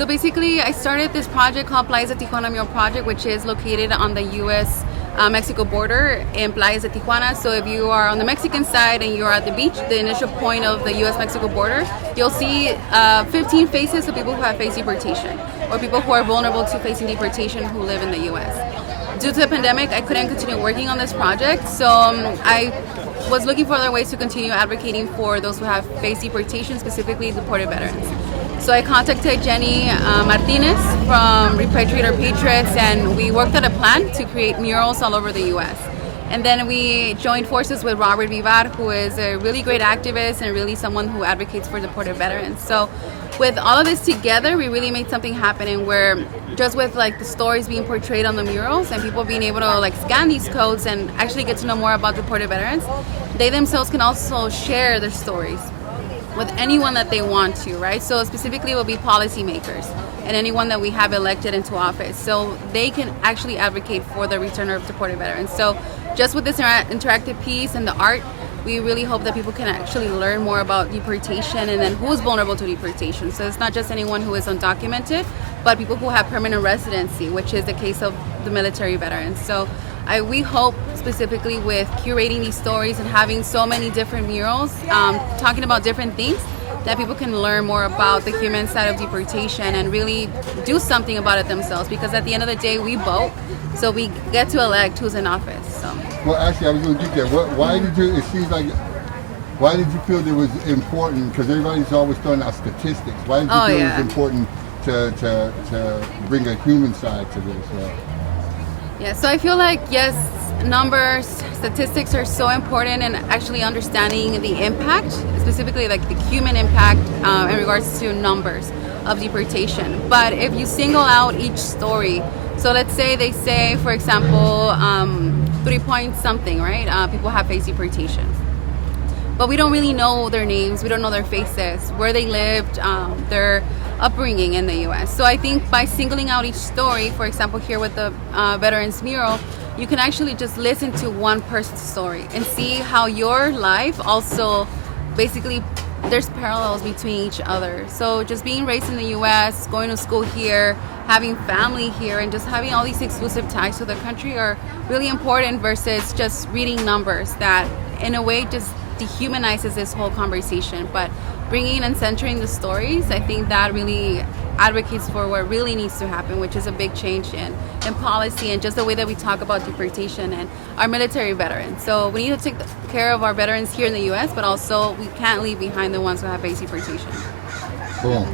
So basically, I started this project called Playas de Tijuana Mural Project, which is located on the U.S. Mexico border in Playas de Tijuana. So if you are on the Mexican side and you're at the beach, the initial point of the U.S. Mexico border, you'll see 15 faces of people who have faced deportation or people who are vulnerable to facing deportation who live in the U.S. Due to the pandemic, I couldn't continue working on this project, so I was looking for other ways to continue advocating for those who have faced deportation, specifically deported veterans. So I contacted Jenny Martinez from Repatriate Our Patriots, and we worked on a plan to create murals all over the U.S. And then we joined forces with Robert Vivar, who is a really great activist and really someone who advocates for deported veterans. So with all of this together, we really made something happen, and where just with like the stories being portrayed on the murals and people being able to like scan these codes and actually get to know more about deported veterans, they themselves can also share their stories with anyone that they want to, right? So specifically it will be policymakers and anyone that we have elected into office. So they can actually advocate for the return of deported veterans. So just with this interactive piece and the art, we really hope that people can actually learn more about deportation and then who is vulnerable to deportation. So it's not just anyone who is undocumented, but people who have permanent residency, which is the case of the military veterans. So we hope specifically with curating these stories and having so many different murals talking about different things, that people can learn more about the human side of deportation and really do something about it themselves, because at the end of the day we vote, so we get to elect who's in office. So. Well, actually, I was going to get there. Why did you? It seems like. Why did you feel it was important? Because everybody's always throwing out statistics. Why did you feel it was important to bring a human side to this? Yeah, so I feel like, yes, numbers, statistics are so important in actually understanding the impact, specifically like the human impact in regards to numbers of deportation. But if you single out each story, so let's say they say, for example, 3 point something, right? People have faced deportation. But we don't really know their names, we don't know their faces, where they lived, their upbringing in the U.S. So I think by singling out each story, for example, here with the Veterans Mural, you can actually just listen to one person's story and see how your life also, basically, there's parallels between each other. So just being raised in the U.S., going to school here, having family here, and just having all these exclusive ties to the country are really important versus just reading numbers that, in a way, just dehumanizes this whole conversation. But bringing and centering the stories, I think that really advocates for what really needs to happen, which is a big change in policy and just the way that we talk about deportation and our military veterans. So we need to take care of our veterans here in the U.S., but also we can't leave behind the ones who have faced deportation. Boom.